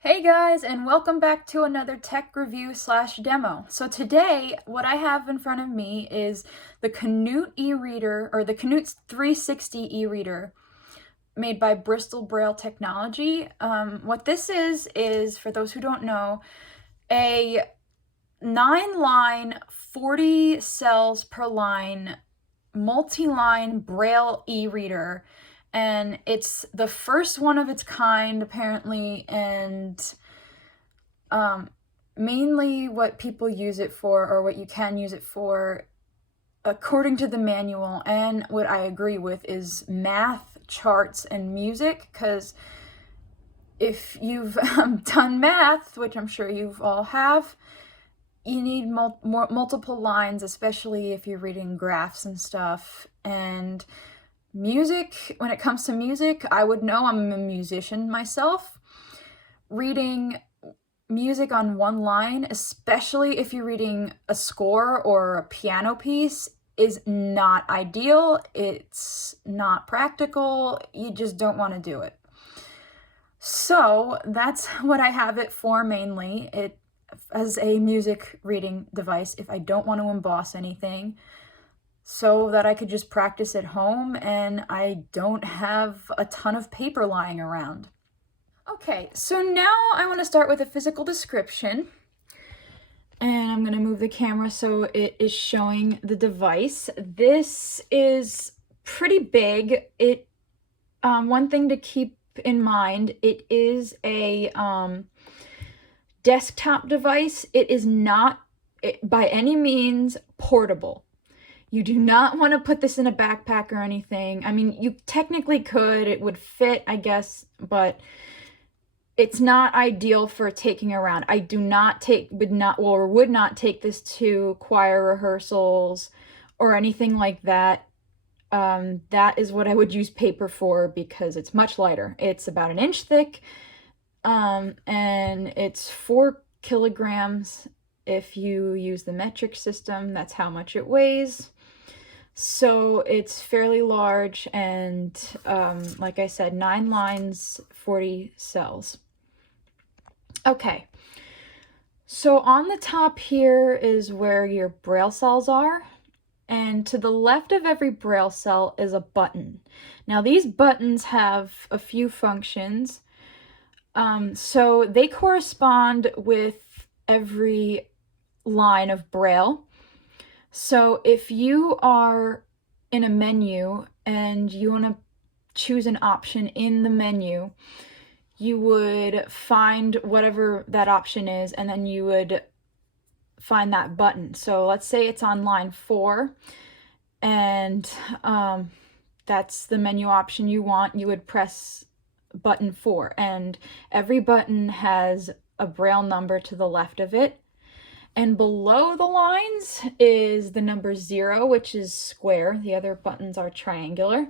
Hey guys, and welcome back to another tech review slash demo. So today, what I have in front of me is the Canute eReader, or the Canute 360 eReader, made by Bristol Braille Technology. What this is, for those who don't know, a 9-line, 40 cells per line, multi-line Braille e-reader, and it's the first one of its kind apparently, and mainly what people use it for, or what you can use it for according to the manual, and what I agree with, is math, charts, and music, because if you've done math, which I'm sure you've all have, you need multiple lines, especially if you're reading graphs and stuff. And music, when it comes to music, I would know, I'm a musician myself. Reading music on one line, especially if you're reading a score or a piano piece, is not ideal. It's not practical. You just don't want to do it. So that's what I have it for mainly. It as a music reading device if I don't want to emboss anything, so that I could just practice at home and I don't have a ton of paper lying around. Okay, so now I want to start with a physical description. And I'm going to move the camera so it is showing the device. This is pretty big. One thing to keep in mind, it is a desktop device. It is not by any means portable. You do not want to put this in a backpack or anything. I mean, you technically could, it would fit, I guess, but it's not ideal for taking around. I would not take this to choir rehearsals or anything like that. That is what I would use paper for, because it's much lighter. It's about an inch thick, and it's 4 kilograms. If you use the metric system, that's how much it weighs. So it's fairly large, and like I said, 9 lines, 40 cells. Okay, so on the top here is where your braille cells are, and to the left of every braille cell is a button. Now these buttons have a few functions. So they correspond with every line of braille. So if you are in a menu and you want to choose an option in the menu, you would find whatever that option is, and then you would find that button. So let's say it's on line 4, and that's the menu option you want. You would press button 4, and every button has a braille number to the left of it. And below the lines is the number 0, which is square. The other buttons are triangular.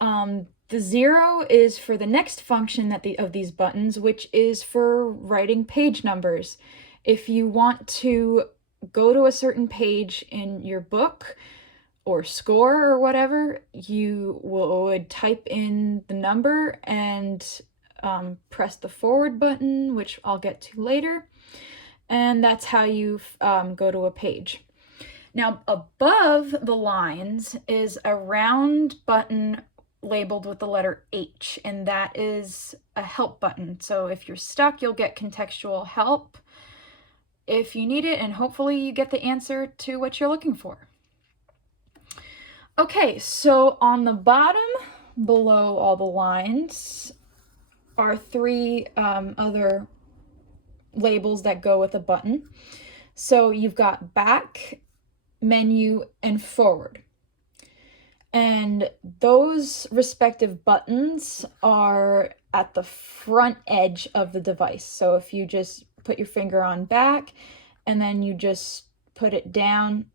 The 0 is for the next function of these buttons, which is for writing page numbers. If you want to go to a certain page in your book or score or whatever, you would type in the number and press the forward button, which I'll get to later. And that's how you go to a page. Now, above the lines is a round button labeled with the letter H, and that is a help button. So if you're stuck, you'll get contextual help if you need it, and hopefully you get the answer to what you're looking for. Okay, so on the bottom, below all the lines, are 3 other labels that go with a button. So you've got back, menu, and forward. And those respective buttons are at the front edge of the device. So if you just put your finger on back and then you just put it down,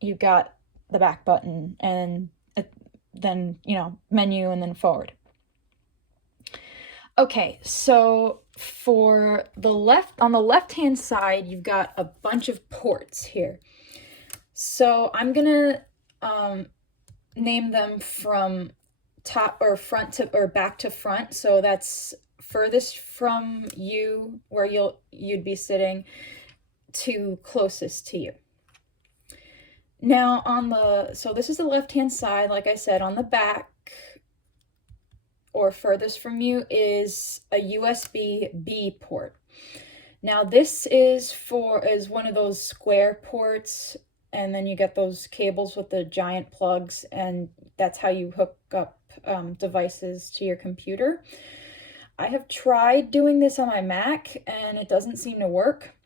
you got the back button, and then, menu, and then forward. Okay, so for the on the left-hand side, you've got a bunch of ports here. So I'm gonna name them from top or front to or back to front. So that's furthest from you, where you'd be sitting, to closest to you. Now so this is the left-hand side, like I said. On the back, or furthest from you, is a USB-B port. Now this is one of those square ports, and then you get those cables with the giant plugs, and that's how you hook up devices to your computer. I have tried doing this on my Mac, and it doesn't seem to work.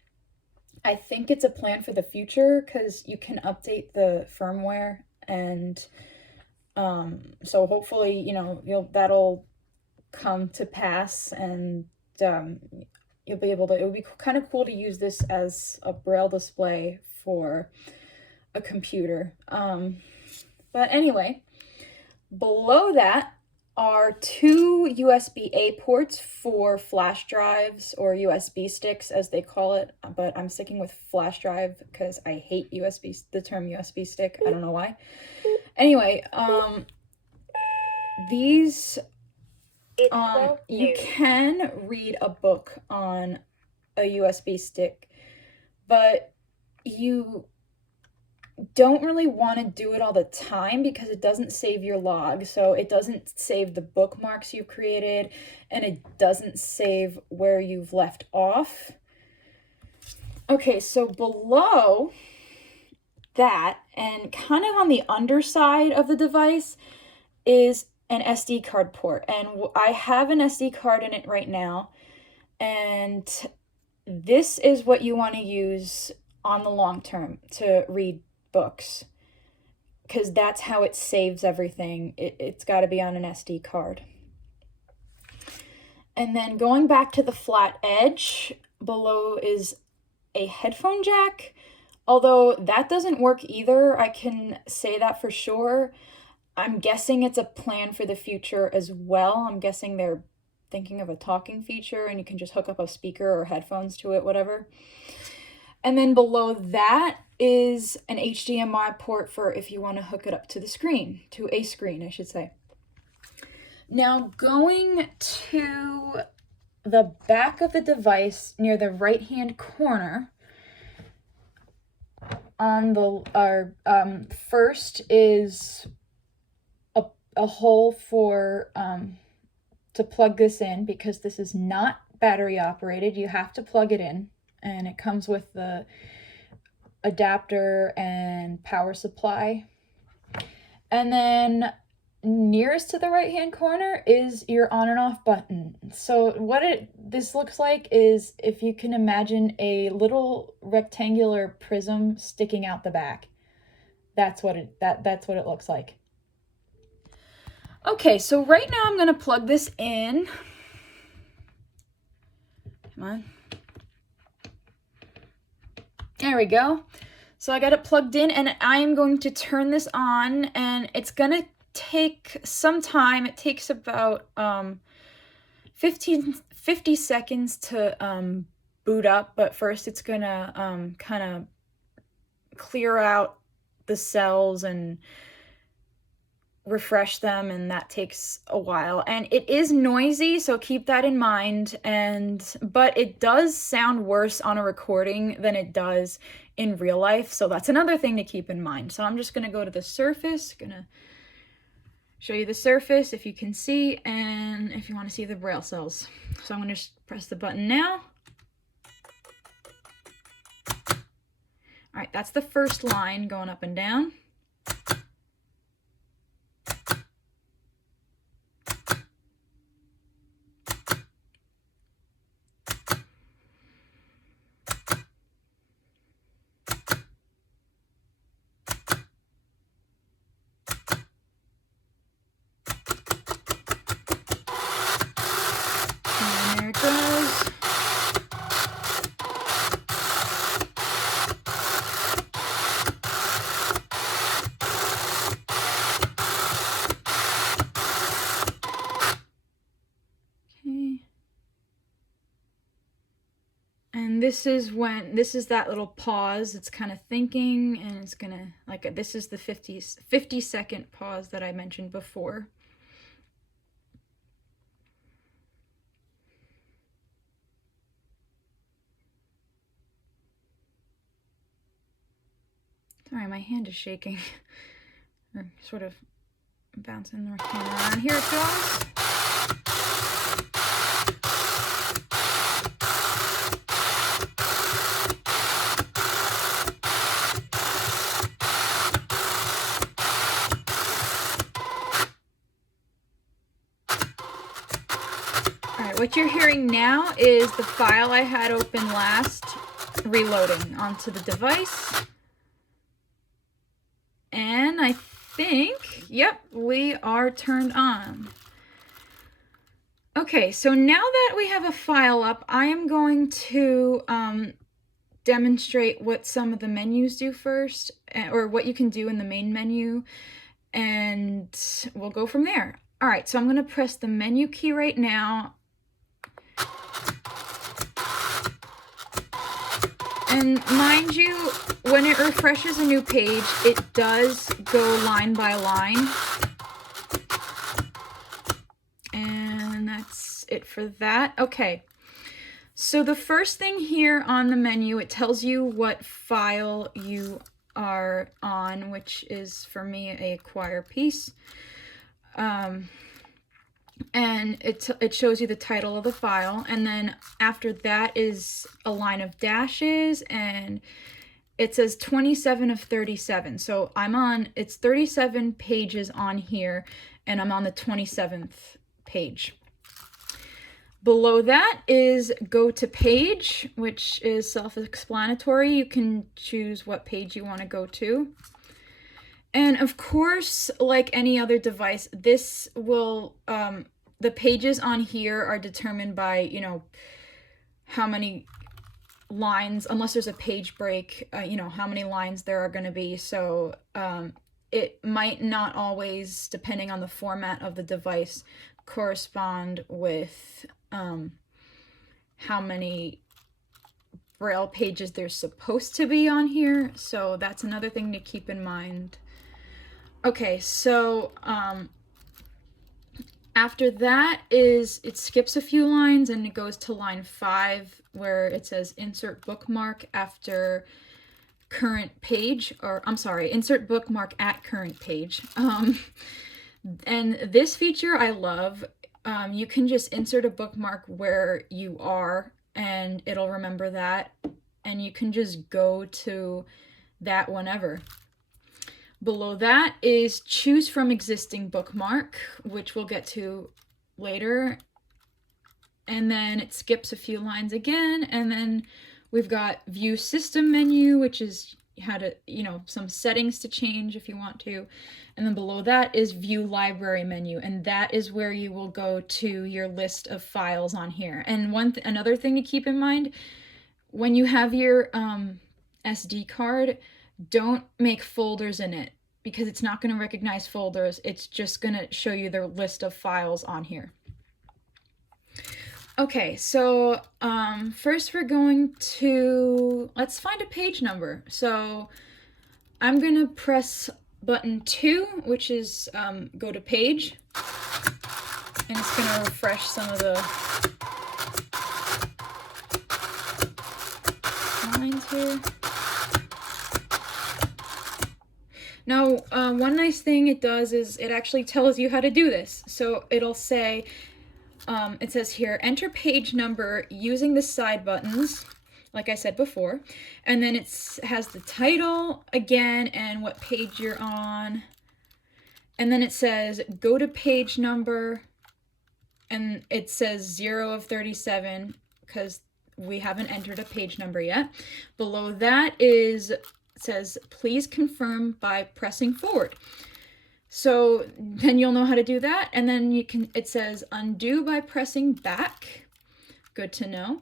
I think it's a plan for the future, because you can update the firmware, and so hopefully, you know, that'll come to pass, and you'll be able to, it would be kind of cool to use this as a braille display for a computer. But anyway, below that are two USB-A ports for flash drives, or USB sticks as they call it, but I'm sticking with flash drive because I hate the term USB stick. I don't know why. Anyway, these you can read a book on a USB stick, but you don't really want to do it all the time because it doesn't save your log. So it doesn't save the bookmarks you've created, and it doesn't save where you've left off. Okay, so below that, and kind of on the underside of the device, is an SD card port, and I have an SD card in it right now, and this is what you want to use on the long term to read books, because that's how it saves everything. It's got to be on an SD card. And then going back to the flat edge, below is a headphone jack, although that doesn't work either. I can say that for sure. I'm guessing it's a plan for the future as well. I'm guessing they're thinking of a talking feature, and you can just hook up a speaker or headphones to it, whatever. And then below that is an HDMI port for if you want to hook it up to the screen, to a screen, I should say. Now, going to the back of the device near the right-hand corner, on the first is a hole for to plug this in, because this is not battery operated. You have to plug it in, and it comes with the adapter and power supply. And then nearest to the right hand corner is your on and off button. So what this looks like is, if you can imagine a little rectangular prism sticking out the back. That's what it looks like. Okay, so right now I'm going to plug this in. Come on. There we go. So I got it plugged in, and I am going to turn this on, and it's going to take some time. It takes about 50 seconds to boot up, but first it's going to kind of clear out the cells and refresh them, and that takes a while, and it is noisy, so keep that in mind. But it does sound worse on a recording than it does in real life, so that's another thing to keep in mind. So I'm just going to go to the surface, gonna show you the surface if you can see, and if you want to see the braille cells. So I'm going to press the button now. All right, that's the first line going up and down. And there it goes. And this is that little pause. It's kind of thinking, and it's gonna, like, this is the 50-second pause that I mentioned before. Sorry, my hand is shaking. Or sort of bouncing the camera around. Here it goes. Alright, what you're hearing now is the file I had open last reloading onto the device. And I think, yep, we are turned on. Okay, so now that we have a file up, I am going to demonstrate what some of the menus do first, or what you can do in the main menu, and we'll go from there. All right, so I'm going to press the menu key right now. And mind you, when it refreshes a new page, it does go line by line. And that's it for that. Okay, so the first thing here on the menu, it tells you what file you are on, which is, for me, a acquire piece. And it shows you the title of the file, and then after that is a line of dashes, and it says 27 of 37. So it's 37 pages on here, and I'm on the 27th page. Below that is go to page, which is self-explanatory. You can choose what page you want to go to. And of course, like any other device, this will, the pages on here are determined by, you know, how many lines, unless there's a page break, you know, how many lines there are going to be. So it might not always, depending on the format of the device, correspond with how many braille pages there's supposed to be on here. So that's another thing to keep in mind. Okay, so after that it skips a few lines and it goes to line 5 where it says insert bookmark after current page, or I'm sorry, insert bookmark at current page. And this feature I love. You can just insert a bookmark where you are and it'll remember that, and you can just go to that whenever. Below that is choose from existing bookmark, which we'll get to later. And then it skips a few lines again, and then we've got view system menu, which is how to, you know, some settings to change if you want to. And then below that is view library menu, and that is where you will go to your list of files on here. And another thing to keep in mind, when you have your SD card, don't make folders in it, because it's not going to recognize folders. It's just going to show you the list of files on here. Okay, so first we're going to, let's find a page number. So I'm going to press button 2, which is go to page, and it's going to refresh some of the lines here. Now, one nice thing it does is it actually tells you how to do this. So it'll say, it says here, enter page number using the side buttons, like I said before. And then it has the title again and what page you're on. And then it says go to page number, and it says 0 of 37 because we haven't entered a page number yet. Below that it says please confirm by pressing forward. So then you'll know how to do that, and then it says undo by pressing back. Good to know.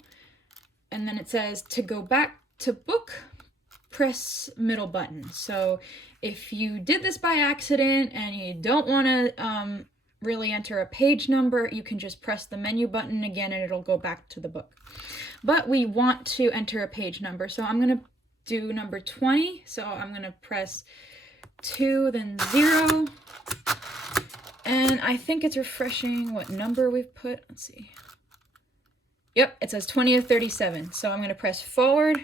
And then it says to go back to book, press middle button. So if you did this by accident and you don't want to really enter a page number, you can just press the menu button again and it'll go back to the book. But we want to enter a page number, so I'm going to do number 20. So I'm going to press 2, then 0. And I think it's refreshing what number we've put. Let's see. Yep, it says 20 of 37. So I'm going to press forward.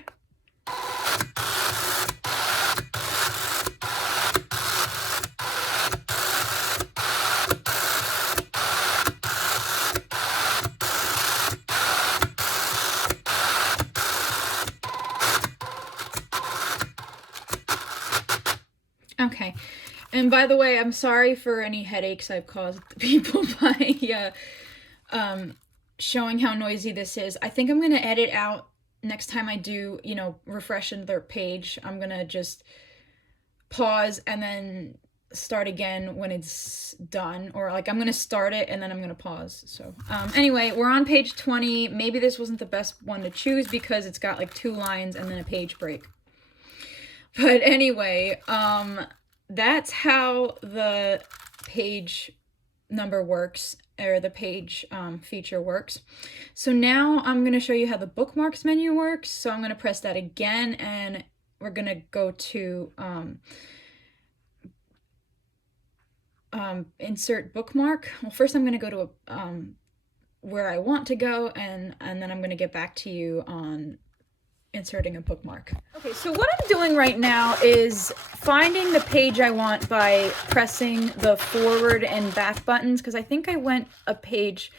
Okay. And by the way, I'm sorry for any headaches I've caused people by showing how noisy this is. I think I'm going to edit out next time I do, you know, refresh another page. I'm going to just pause and then start again when it's done, or like I'm going to start it and then I'm going to pause. So anyway, we're on page 20. Maybe this wasn't the best one to choose because it's got like 2 lines and then a page break. But anyway, that's how the page number works, or the page feature works. So now I'm going to show you how the bookmarks menu works. So I'm going to press that again, and we're going to go to insert bookmark. Well, first I'm going to go to where I want to go, and then I'm going to get back to you on inserting a bookmark. Okay, so what I'm doing right now is finding the page I want by pressing the forward and back buttons, because I think I went a page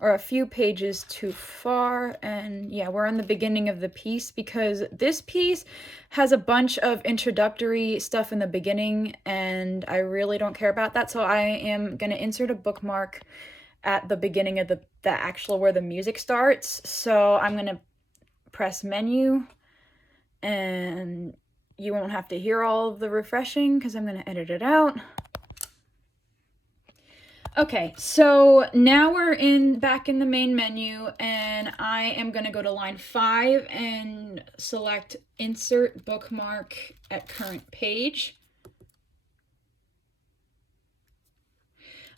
or a few pages too far, and yeah, we're on the beginning of the piece because this piece has a bunch of introductory stuff in the beginning and I really don't care about that, so I am going to insert a bookmark at the beginning of the actual where the music starts. So I'm going to press menu, and you won't have to hear all of the refreshing because I'm going to edit it out. Okay, so now we're back in the main menu, and I am going to go to line 5 and select insert bookmark at current page.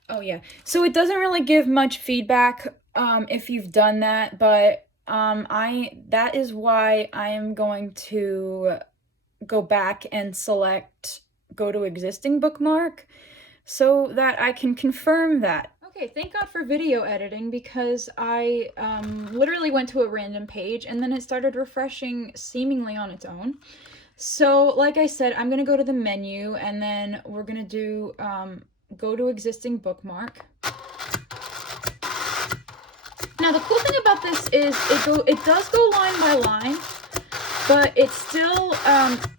Oh yeah, so it doesn't really give much feedback if you've done that, but that is why I am going to go back and select go to existing bookmark so that I can confirm that. Okay, thank God for video editing, because I literally went to a random page and then it started refreshing seemingly on its own. So like I said, I'm going to go to the menu, and then we're going to do go to existing bookmark. Now the cool thing about this is it does go line by line, but it's still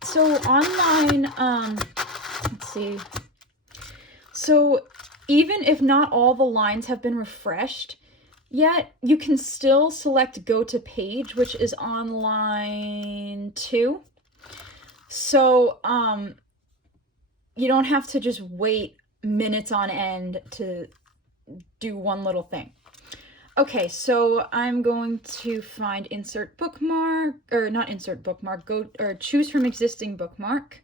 so online. Let's see. So even if not all the lines have been refreshed yet, you can still select go to page, which is on line 2. So you don't have to just wait minutes on end to do one little thing. Okay, so I'm going to find insert bookmark, or not insert bookmark, choose from existing bookmark.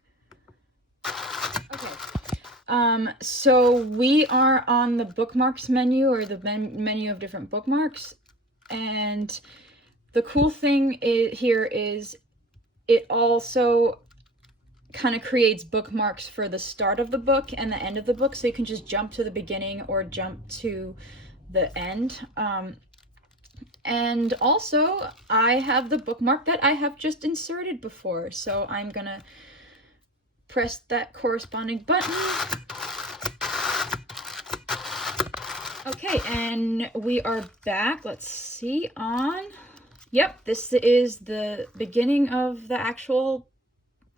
Okay, so we are on the bookmarks menu, or the menu of different bookmarks, and the cool thing here is it also kind of creates bookmarks for the start of the book and the end of the book, so you can just jump to the beginning or jump to the end. And also I have the bookmark that I have just inserted before, so I'm gonna press that corresponding button. Okay, and we are back. Let's see, yep, this is the beginning of the actual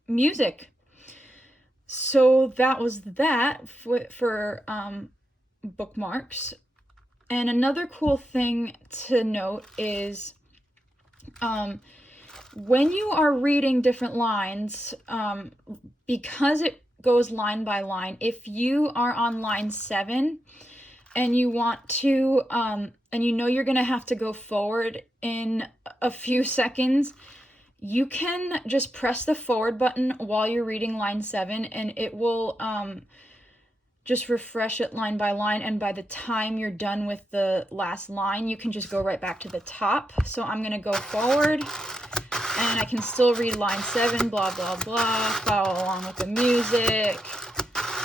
music. So that was that for bookmarks. And another cool thing to note is when you are reading different lines, because it goes line by line, if you are on line 7 and you want to, and you know you're going to have to go forward in a few seconds, you can just press the forward button while you're reading line 7, and it will just refresh it line by line, and by the time you're done with the last line, you can just go right back to the top. So I'm going to go forward, and I can still read line 7, blah, blah, blah, follow along with the music,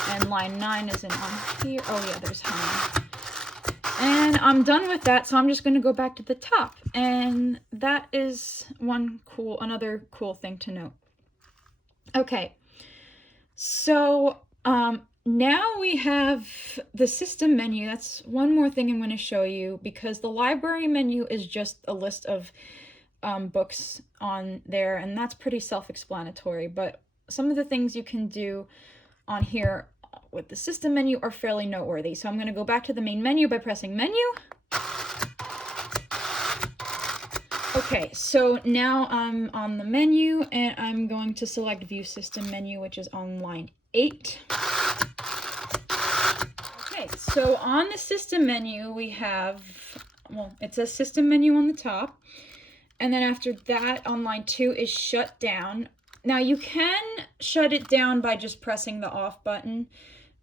and line 9 isn't on here. Oh yeah, there's home. And I'm done with that, so I'm just going to go back to the top, and that is another cool thing to note. Okay, so now we have the system menu. That's one more thing I'm going to show you, because the library menu is just a list of books on there, and that's pretty self-explanatory. But some of the things you can do on here with the system menu are fairly noteworthy. So I'm going to go back to the main menu by pressing menu. Okay, so now I'm on the menu and I'm going to select View System Menu, which is on line 8. Okay, so on the system menu we have, well, it says System Menu on the top. And then after that, on line 2 is Shut Down. Now you can shut it down by just pressing the off button.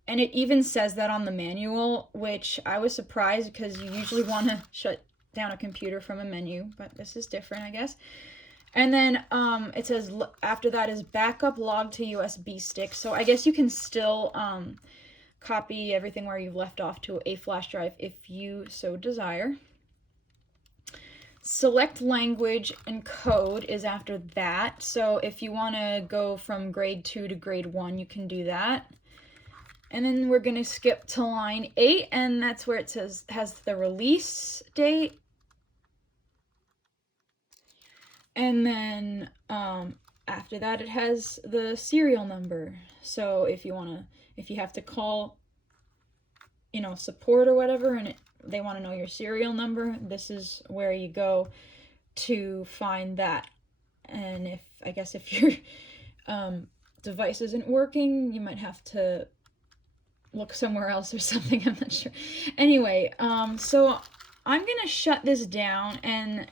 And it even says that on the manual, which I was surprised because you usually want to shut down a computer from a menu, but this is different, I guess. And then it says after that is backup log to USB stick. So I guess you can still copy everything where you've left off to a flash drive if you so desire. Select language and code is after that. So if you want to go from grade 2 to grade 1, you can do that. And then we're going to skip to line 8, and that's where it says has the release date. And then after that, it has the serial number. So if you have to call, support or whatever, and they want to know your serial number, this is where you go to find that. And I guess if your device isn't working, you might have to look somewhere else or something. I'm not sure. Anyway, so I'm gonna shut this down and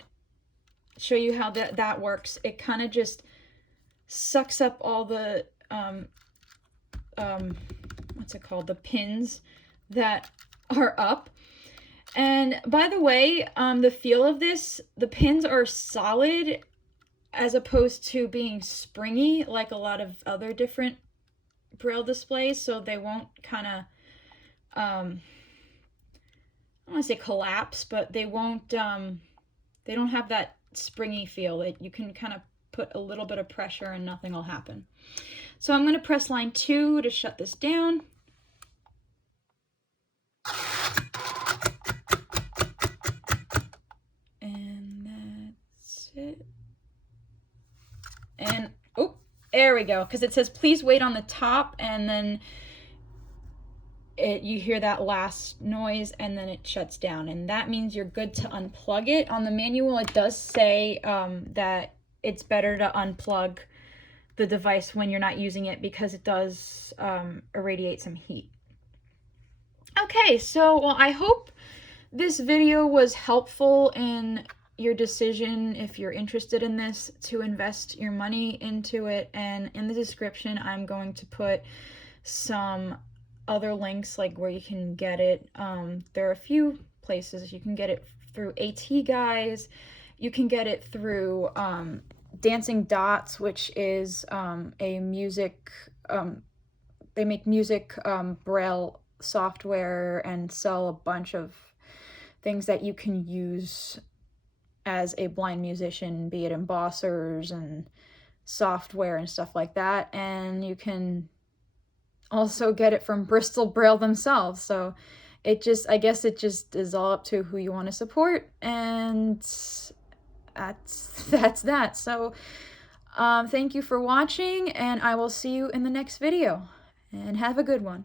show you how that works. It kind of just sucks up all the what's it called, the pins that are up. And by the way, the feel of this, the pins are solid as opposed to being springy like a lot of other different Braille displays, so they won't kind of I don't want to say collapse, but they won't they don't have that springy feel. That you can kind of put a little bit of pressure and nothing will happen. So I'm going to press line 2 to shut this down. And that's it. And oh, there we go, because it says please wait on the top, and then you hear that last noise and then it shuts down, and that means you're good to unplug it. On the manual it does say that it's better to unplug the device when you're not using it because it does irradiate some heat. Okay, so well, I hope this video was helpful in your decision, if you're interested in this, to invest your money into it. And in the description I'm going to put some other links, like where you can get it. There are a few places you can get it through. AT Guys, you can get it through Dancing Dots, which is a music, they make music Braille software and sell a bunch of things that you can use as a blind musician, be it embossers and software and stuff like that. And you can also get it from Bristol Braille themselves. So I guess it just is all up to who you want to support, and that's that. So thank you for watching, and I will see you in the next video, and have a good one.